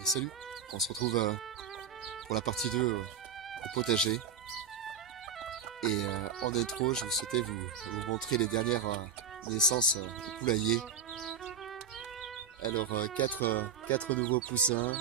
Et salut, on se retrouve pour la partie 2 au potager. Et en intro, je souhaitais vous montrer les dernières naissances de poulailler. Alors, quatre nouveaux poussins.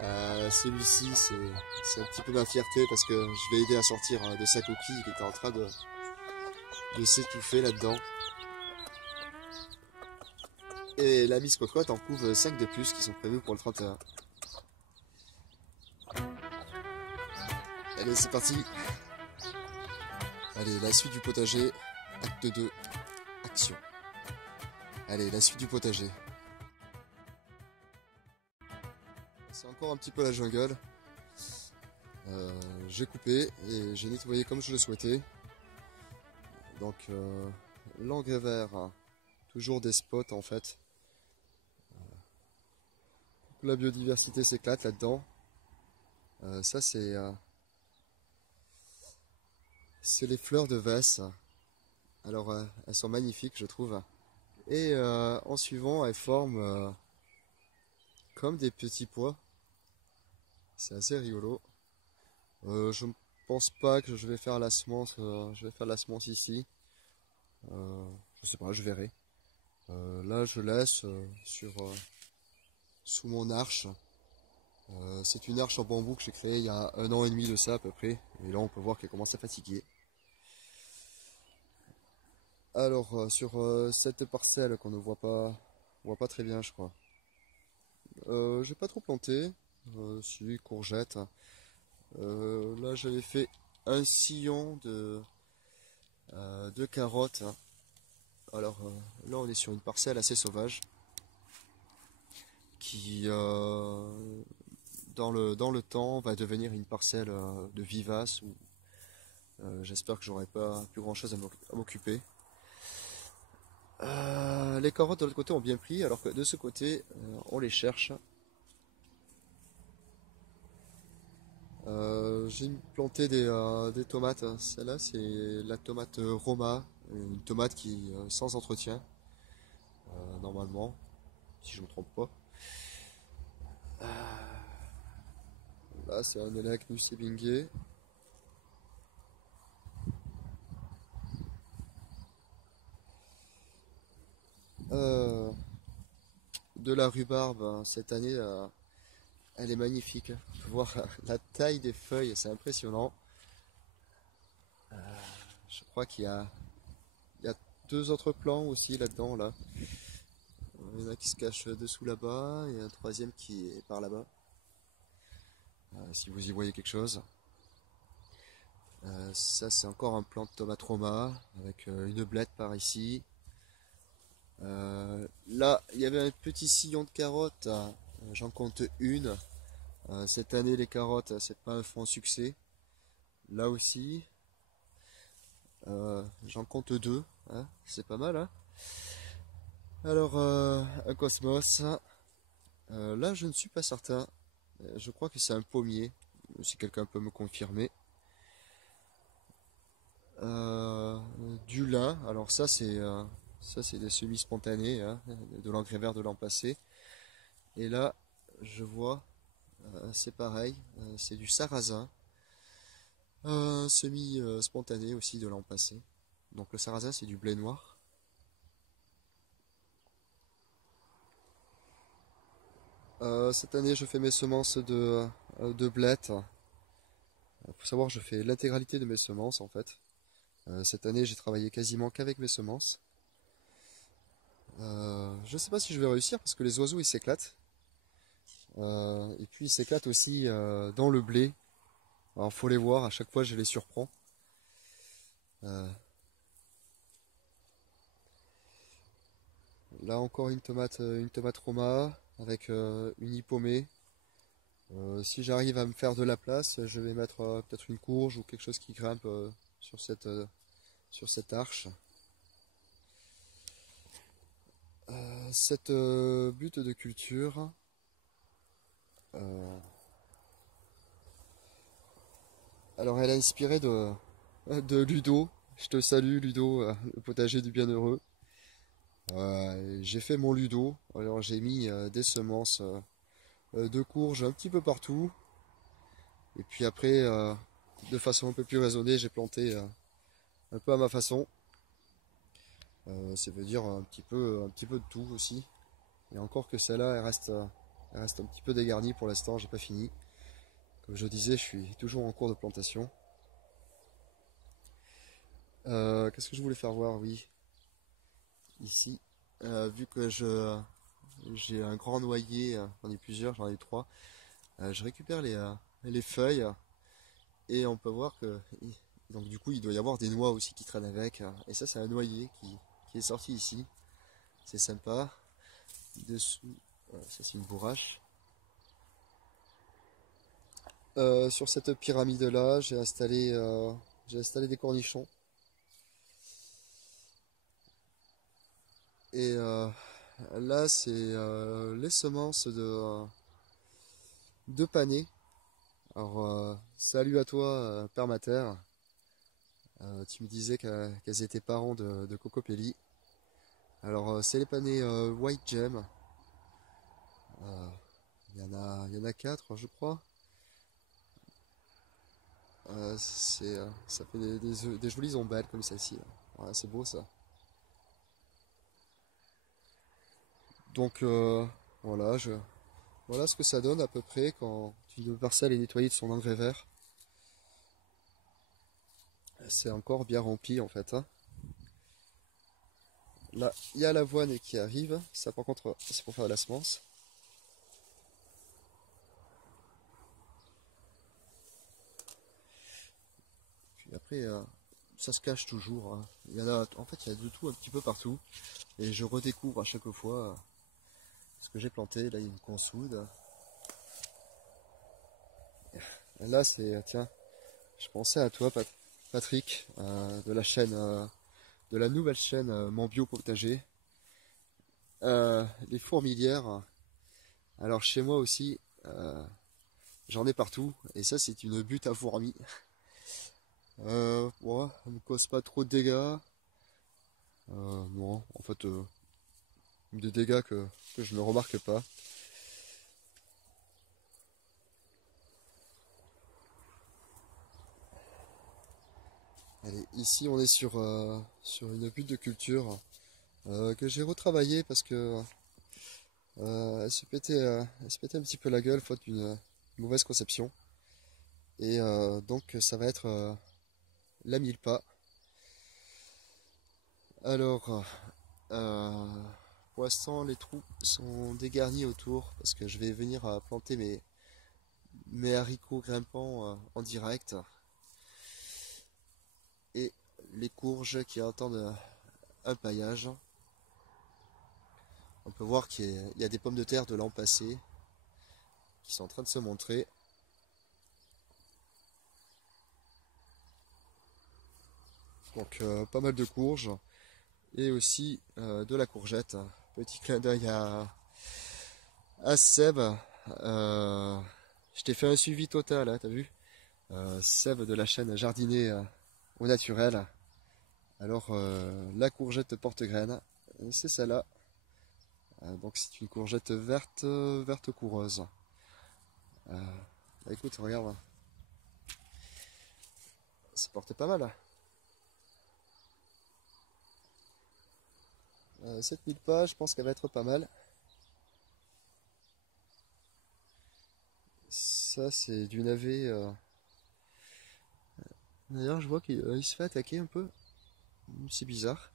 Celui-ci, c'est un petit peu ma fierté parce que je vais aider à sortir de sa coquille qui était en train de s'étouffer là-dedans. Et la Miss Cocotte en couvre 5 de plus qui sont prévus pour le 31. Allez, c'est parti. Allez, la suite du potager, acte 2, action. Allez, la suite du potager. C'est encore un petit peu la jungle. J'ai coupé et j'ai nettoyé comme je le souhaitais. Donc, l'engrais vert, hein, toujours des spots en fait. La biodiversité s'éclate là-dedans. Ça, c'est les fleurs de Vesse. Alors, elles sont magnifiques, je trouve. Et en suivant, elles forment comme des petits pois. C'est assez rigolo. Je ne pense pas que je vais faire la semence. Je vais faire la semence ici. Je sais pas, je verrai. Là, je laisse sous mon arche. C'est une arche en bambou que j'ai créée il y a 1 an et demi de ça à peu près. Et là, on peut voir qu'elle commence à fatiguer. Alors, sur cette parcelle qu'on ne voit pas, on voit pas très bien, je crois. J'ai pas trop planté. Si, courgettes. Là, j'avais fait un sillon de carottes. Alors là, on est sur une parcelle assez sauvage qui, dans le temps, va devenir une parcelle de vivaces où j'espère que j'aurai pas plus grand chose à m'occuper. Les carottes de l'autre côté ont bien pris, alors que de ce côté, on les cherche. J'ai planté des tomates. Celle-là, c'est la tomate Roma, une tomate qui sans entretien, normalement, si je me trompe pas. Là, c'est un élec Nussebingué. De la rhubarbe, hein, cette année, elle est magnifique. Faut voir la taille des feuilles, c'est impressionnant. Je crois il y a 2 autres plants aussi là-dedans, là. Il y en a qui se cachent dessous là-bas, et un troisième qui est par là-bas. Si vous y voyez quelque chose. Ça, c'est encore un plant de tomate Roma, avec une blette par ici. Là, il y avait un petit sillon de carottes, j'en compte une. Cette année, les carottes, c'est pas un franc succès. Là aussi, j'en compte 2, hein, c'est pas mal, hein. Alors, un cosmos. Là, je ne suis pas certain. Je crois que c'est un pommier, si quelqu'un peut me confirmer. Du lin, alors ça c'est des semis spontanés, hein, de l'engrais vert de l'an passé. Et là, je vois, c'est pareil, c'est du sarrasin, semi spontané aussi de l'an passé. Donc le sarrasin, c'est du blé noir. Cette année, je fais mes semences de blettes. Faut savoir, je fais l'intégralité de mes semences en fait. Cette année, j'ai travaillé quasiment qu'avec mes semences. Je sais pas si je vais réussir parce que les oiseaux ils s'éclatent. Et puis ils s'éclatent aussi dans le blé. Alors faut les voir, à chaque fois je les surprends. Euh, Là encore une tomate Roma avec une hippomée. Si j'arrive à me faire de la place, je vais mettre peut-être une courge ou quelque chose qui grimpe sur cette arche. Cette butte de culture, euh, alors elle est inspirée de Ludo. Je te salue Ludo, le potager du bienheureux. J'ai fait mon Ludo, alors j'ai mis des semences de courges un petit peu partout. Et puis après, de façon un peu plus raisonnée, j'ai planté un peu à ma façon. Ça veut dire un petit peu de tout aussi. Et encore que celle-là, elle reste un petit peu dégarnie pour l'instant, j'ai pas fini. Comme je disais, je suis toujours en cours de plantation. Qu'est-ce que je voulais faire voir? Oui, ici, vu que j'ai un grand noyer, j'en ai plusieurs, j'en ai trois, je récupère les feuilles et on peut voir que donc du coup il doit y avoir des noix aussi qui traînent avec. Et ça c'est un noyer qui est sorti ici. C'est sympa. Dessous, ça c'est une bourrache. Sur cette pyramide là, j'ai installé des cornichons. Et là c'est les semences de panais. Alors salut à toi, Père Mater. Tu me disais qu'elles étaient parents de Cocopelli. Alors c'est les panais White Gem. Euh, il y en a quatre, je crois. Ça fait des jolies ombelles comme celle-ci. Là. Ouais, c'est beau ça. Donc voilà, voilà ce que ça donne à peu près quand une parcelle est nettoyée de son engrais vert. C'est encore bien rempli en fait. Hein. Là, il y a l'avoine qui arrive. Ça par contre, c'est pour faire de la semence. Puis après, ça se cache toujours. Hein. Il y en a, en fait, il y a de tout un petit peu partout. Et je redécouvre à chaque fois ce que j'ai planté. Là, il y a une consoude. Là, tiens, je pensais à toi, Patrick, de la chaîne, de la nouvelle chaîne Mon Bio Potager. Les fourmilières. Alors chez moi aussi, j'en ai partout. Et ça, c'est une butte à fourmis. Ouais, elle me cause pas trop de dégâts. Non, en fait, des dégâts que je ne remarque pas. Allez, ici on est sur une butte de culture que j'ai retravaillée parce que elle se pétait un petit peu la gueule faute d'une mauvaise conception. Et donc ça va être la mille-pas. Alors, euh, pour l'instant les trous sont dégarnis autour parce que je vais venir planter mes haricots grimpants en direct. Et les courges qui attendent un paillage. On peut voir qu'il y a des pommes de terre de l'an passé qui sont en train de se montrer. Donc pas mal de courges et aussi de la courgette. Petit clin d'œil à Seb. Je t'ai fait un suivi total, hein, t'as vu? Seb de la chaîne Jardiner au naturel. Alors la courgette porte-graine, c'est celle-là. Donc c'est une courgette verte, verte coureuse. Euh, Bah, écoute, regarde, ça porte pas mal. 7000 pas, je pense qu'elle va être pas mal. Ça, c'est du navet. D'ailleurs, je vois qu'il se fait attaquer un peu. C'est bizarre.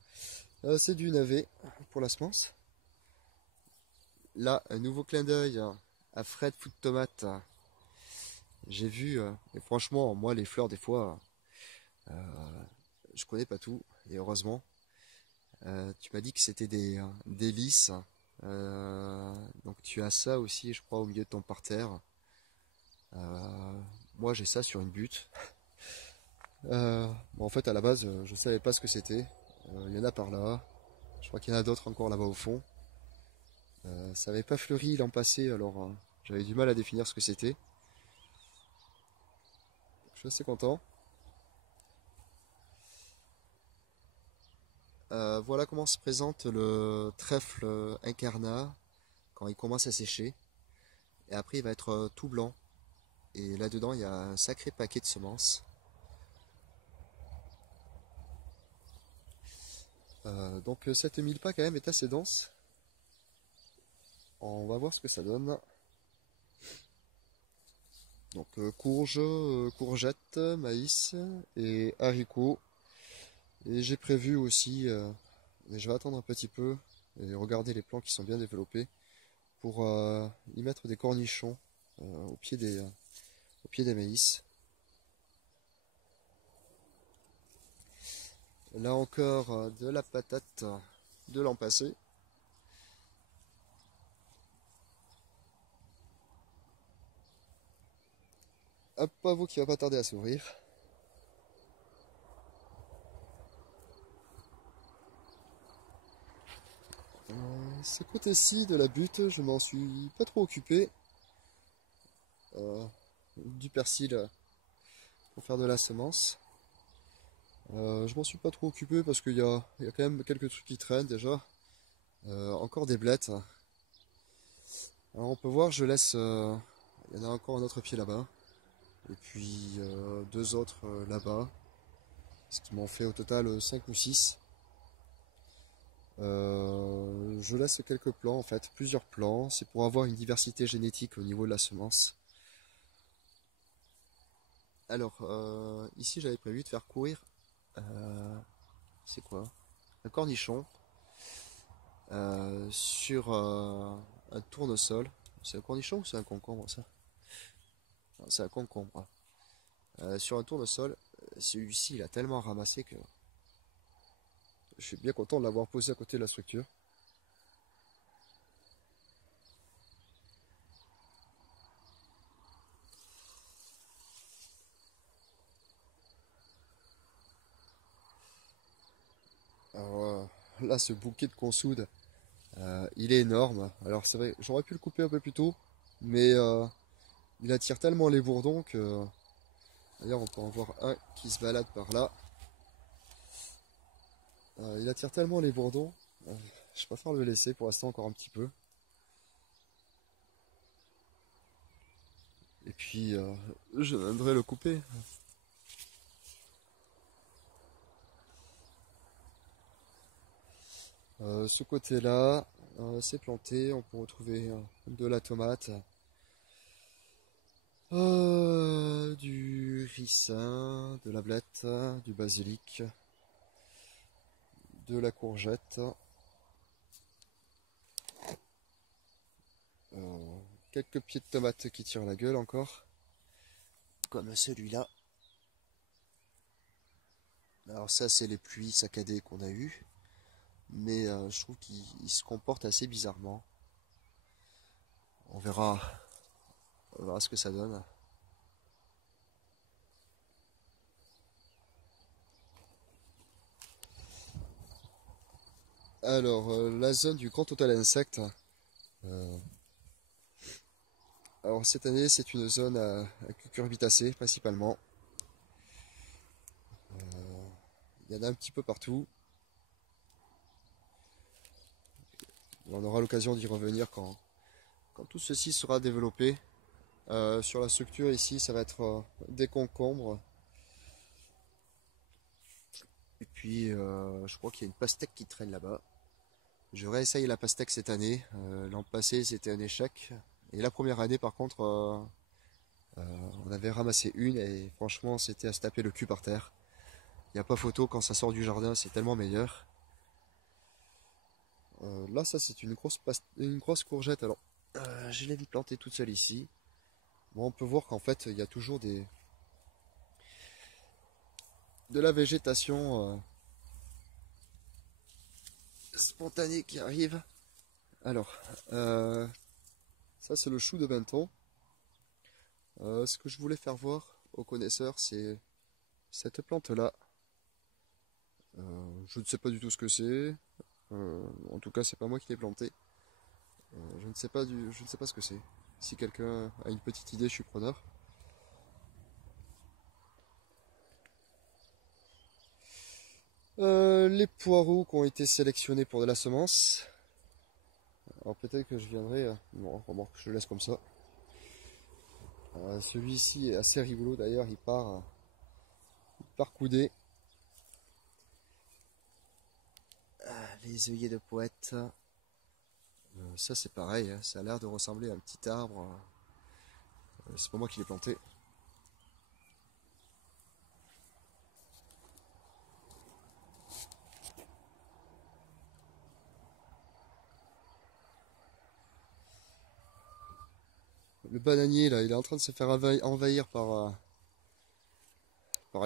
C'est du navet pour la semence. Là, un nouveau clin d'œil à Fred Food Tomate. J'ai vu, et franchement, moi, les fleurs, des fois, je connais pas tout. Et heureusement, tu m'as dit que c'était des lys. Donc tu as ça aussi, je crois, au milieu de ton parterre. Moi, j'ai ça sur une butte. Bon, en fait, à la base, je savais pas ce que c'était. Il y en a par là. Je crois qu'il y en a d'autres encore là-bas au fond. Ça n'avait pas fleuri l'an passé, alors j'avais du mal à définir ce que c'était. Je suis assez content. Voilà comment se présente le trèfle incarnat quand il commence à sécher. et après il va être tout blanc. Et là-dedans, il y a un sacré paquet de semences. Donc cette mille-pas quand même est assez dense. On va voir ce que ça donne. Donc courges, courgettes, maïs et haricots. Et j'ai prévu aussi, mais je vais attendre un petit peu et regarder les plants qui sont bien développés pour y mettre des cornichons au pied des maïs. Là encore, de la patate de l'an passé. Un pavot qui va pas tarder à s'ouvrir. Ce côté-ci de la butte, je m'en suis pas trop occupé. Du persil pour faire de la semence. Je m'en suis pas trop occupé parce qu'il y a quand même quelques trucs qui traînent déjà. Encore des blettes. Alors on peut voir, je laisse. Il y en a encore un autre pied là-bas. Et puis deux autres là-bas. Ce qui m'en fait au total 5 ou 6. Je laisse quelques plants en fait, plusieurs plants. C'est pour avoir une diversité génétique au niveau de la semence. Alors, ici j'avais prévu de faire courir. C'est quoi? Un cornichon sur un tournesol. C'est un cornichon ou c'est un concombre ça? Non, c'est un concombre. Sur un tournesol, celui-ci il a tellement ramassé que je suis bien content de l'avoir posé à côté de la structure. Alors là, ce bouquet de consoude, il est énorme. Alors c'est vrai, j'aurais pu le couper un peu plus tôt, mais il attire tellement les bourdons que... D'ailleurs, on peut en voir un qui se balade par là. Il attire tellement les bourdons, je préfère le laisser pour l'instant encore un petit peu. Et puis, je viendrai le couper. Ce côté-là, c'est planté. On peut retrouver de la tomate, du ricin, de la blette, du basilic, de la courgette, quelques pieds de tomates qui tirent la gueule encore, comme celui-là. Alors ça, c'est les pluies saccadées qu'on a eues, mais je trouve qu'il se comporte assez bizarrement. On verra, on verra ce que ça donne. Alors, la zone du grand total insecte. euh, alors cette année, c'est une zone à cucurbitacées principalement. Il y en a un petit peu partout. On aura l'occasion d'y revenir quand tout ceci sera développé. Sur la structure ici, ça va être des concombres. Et puis, je crois qu'il y a une pastèque qui traîne là-bas. Je réessaye la pastèque cette année. L'an passé, c'était un échec. Et la première année, par contre, on avait ramassé une et franchement, c'était à se taper le cul par terre. Il n'y a pas photo, quand ça sort du jardin, c'est tellement meilleur. Là, ça, c'est une grosse courgette. Alors, je l'ai vu planter toute seule ici. Bon, on peut voir qu'en fait, il y a toujours de la végétation spontanée qui arrive. Alors, ça, c'est le chou de Benton. Ce que je voulais faire voir aux connaisseurs, c'est cette plante-là. Je ne sais pas du tout ce que c'est. En tout cas, c'est pas moi qui l'ai planté. Je ne sais pas ce que c'est. Si quelqu'un a une petite idée, je suis preneur. Les poireaux qui ont été sélectionnés pour de la semence. Alors peut-être que je viendrai. Bon, remarque, je le laisse comme ça. Celui-ci est assez rigolo d'ailleurs, il part coudé. Les œillets de poète. Ça c'est pareil, hein, ça a l'air de ressembler à un petit arbre. C'est pas moi qui l'ai planté. Le bananier là, il est en train de se faire envahir par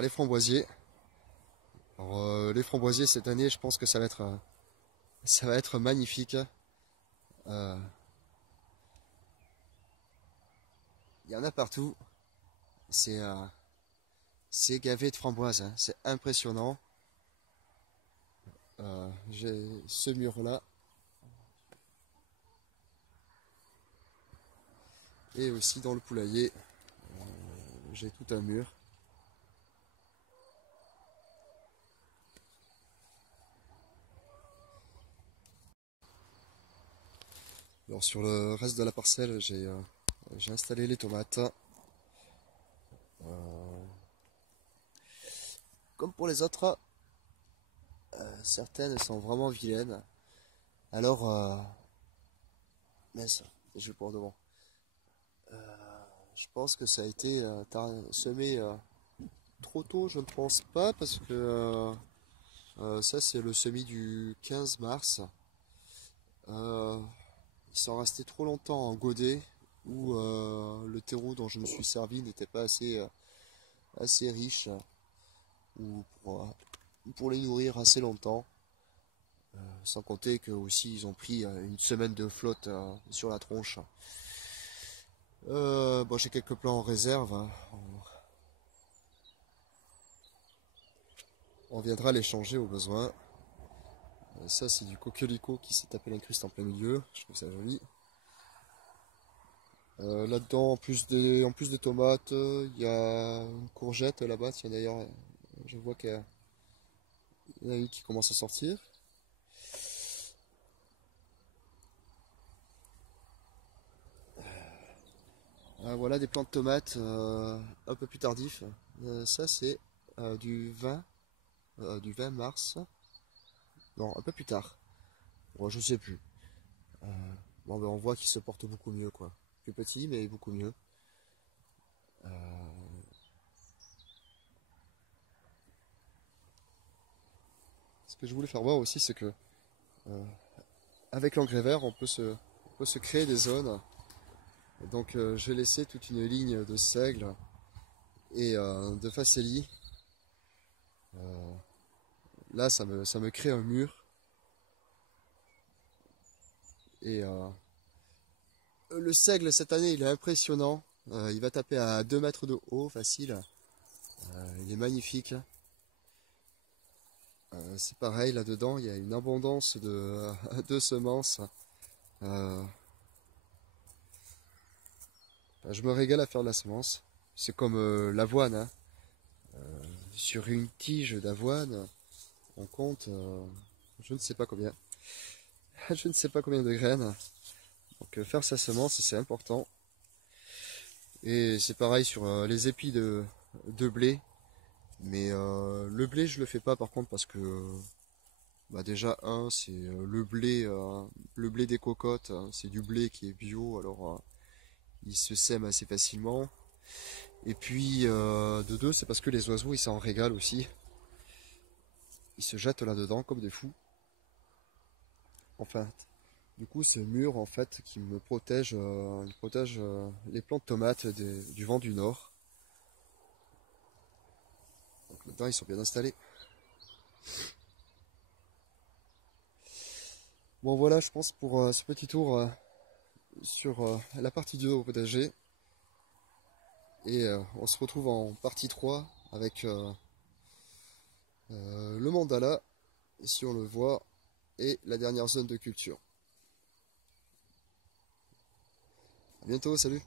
les framboisiers. Alors, les framboisiers cette année, je pense que ça va être magnifique. Euh, Il y en a partout. C'est euh, c'est gavé de framboises, hein. C'est impressionnant. J'ai ce mur-là et aussi dans le poulailler, j'ai tout un mur. Alors sur le reste de la parcelle, j'ai installé les tomates. Euh, Comme pour les autres, certaines sont vraiment vilaines. Alors, mince, je vais pour devant. Je pense que ça a été semé trop tôt, je ne pense pas, parce que ça c'est le semis du 15 mars. Euh, Ils sont restés trop longtemps en godet, où le terreau dont je me suis servi n'était pas assez riche, ou pour les nourrir assez longtemps. Sans compter que aussi ils ont pris une semaine de flotte sur la tronche. Bon, j'ai quelques plants en réserve, hein. On viendra les changer au besoin. Ça c'est du coquelicot qui s'est tapé l'incruste en plein milieu. Je trouve ça joli. Là-dedans, en plus des tomates, il y a une courgette là-bas. Tiens d'ailleurs, je vois qu'il y en a une qui commence à sortir. Voilà des plants de tomates un peu plus tardifs. Ça c'est du 20 mars. Non, un peu plus tard. Bon, je sais plus. Bon, ben, on voit qu'ils se portent beaucoup mieux, quoi. Plus petit, mais beaucoup mieux. Ce que je voulais faire voir aussi, c'est que avec l'engrais vert, on peut se créer des zones. Donc, j'ai laissé toute une ligne de seigle et de facélie. Là, ça me crée un mur. Et le seigle, cette année, il est impressionnant. Il va taper à 2 mètres de haut, facile. Il est magnifique. C'est pareil, là-dedans, il y a une abondance de semences. Euh, je me régale à faire de la semence. C'est comme l'avoine, hein. Sur une tige d'avoine, on compte, je ne sais pas combien. Je ne sais pas combien de graines. Donc faire sa semence, c'est important. Et c'est pareil sur les épis de blé. Mais le blé, je le fais pas par contre parce que bah déjà c'est le blé des cocottes, hein, c'est du blé qui est bio, alors il se sème assez facilement. Et puis de deux, c'est parce que les oiseaux ils s'en régalent aussi. Ils se jettent là-dedans comme des fous. Enfin, du coup, ce mur en fait qui me protège, il protège les plantes de tomates du vent du nord. Donc maintenant, ils sont bien installés. Bon, voilà, je pense pour ce petit tour sur la partie 2 au potager. Et on se retrouve en partie 3 avec le mandala, si on le voit, et la dernière zone de culture. A bientôt, salut!